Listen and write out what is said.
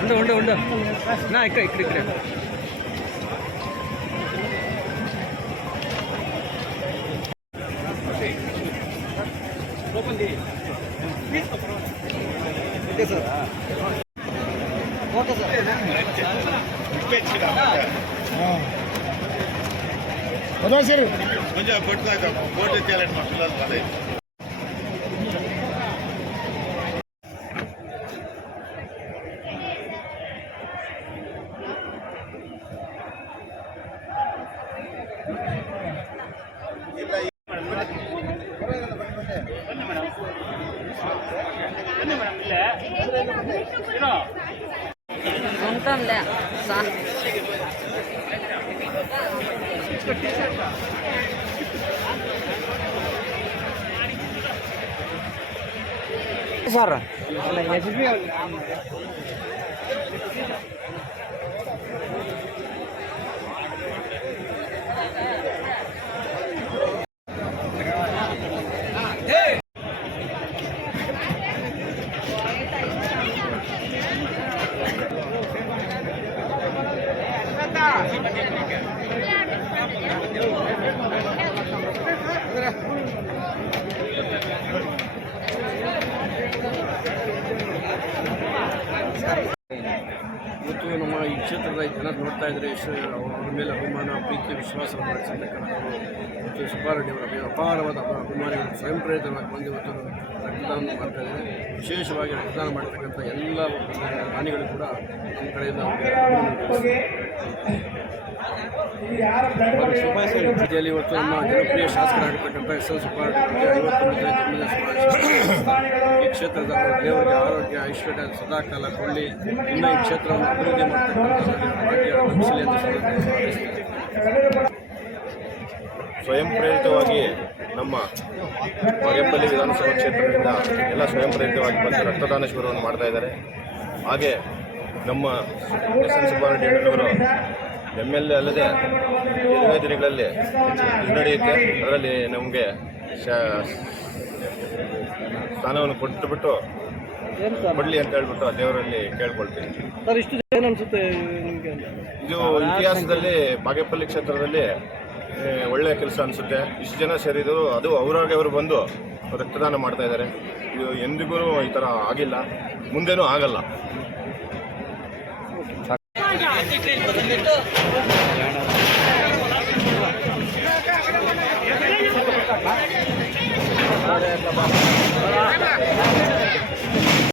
ఉండు ఉండు ఉండు. నా ఇక్కడ ఇక్కడ ఇక్కడ. Okay sir. ఓకే కొంచెం ಪಡ್ತಾ ಇದ್ದಾವೆ ಫೋಟೋ ಚಾಲೆಂಜ್ ಮಾಡ್ತಿಲ್ಲ ಅದೇ ఉంటాంలే సా Gracias. ಇವತ್ತು ನಮ್ಮ ಈ ಕ್ಷೇತ್ರದ ಜನ ನೋಡ್ತಾ ಇದ್ದರೆ ಎಷ್ಟು ಅವರ ಮೇಲೆ ಅಭಿಮಾನ, ಪ್ರೀತಿ, ವಿಶ್ವಾಸ ಬೆಳೆಸಿರ್ತಕ್ಕಂಥದ್ದು ಮತ್ತು ಸುಬ್ಬಾರೆಡ್ಡಿ ಅವರ ಅಭಿ- ಅಪಾರವಾದ ಅಭಿ- ಅಭಿಮಾನಿಗಳು ಸ್ವಯಂ ಪ್ರೇರಿತವಾಗಿ ಬಂದು ಇವತ್ತು ರಕ್ತದಾನ ಮಾಡ್ತಾ ಇದ್ದಾರೆ. ವಿಶೇಷವಾಗಿ ರಕ್ತದಾನ ಮಾಡ್ತಕ್ಕಂಥ ಎಲ್ಲ ದಾನಿಗಳು ಕೂಡ ನಮ್ಮ ಕಡೆಯಿಂದ ಜಿಲ್ಲೆಯಲ್ಲಿ ಇವತ್ತು ನಮ್ಮ ಜನಪ್ರಿಯ ಶಾಸಕರಾಗಿರ್ತಕ್ಕಂಥ ಎಸ್ ಎಲ್ ಸುಬ್ಬಾರೆಡ್ಡಿ ಜನ್ಮದಿನ ಶುಭಾಶಯಗಳು ಕ್ಷೇತ್ರದ ದೇವರಿಗೆ ಆರೋಗ್ಯ, ಐಶ್ವರ್ಯ, ಸದಾಕಾಲ ಕೊಳ್ಳಿ. ಇನ್ನೂ ಈ ಕ್ಷೇತ್ರವನ್ನು ಅಭಿವೃದ್ಧಿ ಮಾಡ್ತಕ್ಕಂಥ. ಸ್ವಯಂ ಪ್ರೇರಿತವಾಗಿ ನಮ್ಮ ಹೊಗೆಪಲ್ಲಿ ವಿಧಾನಸಭಾ ಕ್ಷೇತ್ರದಿಂದ ಎಲ್ಲ ಸ್ವಯಂ ಪ್ರೇರಿತವಾಗಿ ಬಂದು ರಕ್ತದಾನ ಶಿಬಿರವನ್ನು ಮಾಡ್ತಾ ಇದ್ದಾರೆ. ಹಾಗೆ ನಮ್ಮ ಎಸ್ ಎನ್ ಸುಬ್ಬಾರೆಡ್ಡಿ ಅಣ್ಣನವರು ಎಂ ಎಲ್ ಎ ಅಲ್ಲದೆ ದಿನಗಳಲ್ಲಿ ನಡೆಯುತ್ತೆ. ಅದರಲ್ಲಿ ನಮಗೆ ಸ್ಥಾನವನ್ನು ಕೊಟ್ಟುಬಿಟ್ಟು ಕೊಡಲಿ ಅಂತ ಹೇಳ್ಬಿಟ್ಟು ಆ ದೇವರಲ್ಲಿ ಕೇಳ್ಕೊಳ್ತೀನಿ. ಸರ್ ಇಷ್ಟು ಏನು ಅನಿಸುತ್ತೆ ನಿಮಗೆ ಇದು ಇತಿಹಾಸದಲ್ಲಿ ಬಾಗೇಪಲ್ಲಿ ಕ್ಷೇತ್ರದಲ್ಲಿ ಒಳ್ಳೆ ಒಳ್ಳೆಯ ಕೆಲಸ ಅನಿಸುತ್ತೆ. ಇಷ್ಟು ಜನ ಸೇರಿದ್ರು ಅದು ಅವರಾಗೆ ಅವರು ಬಂದು ರಕ್ತದಾನ ಮಾಡ್ತಾ ಇದ್ದಾರೆ. ಇದು ಎಂದಿಗೂ ಈ ಥರ ಆಗಿಲ್ಲ. ಮುಂದೇನೂ ಆಗಲ್ಲ. Ja, der ist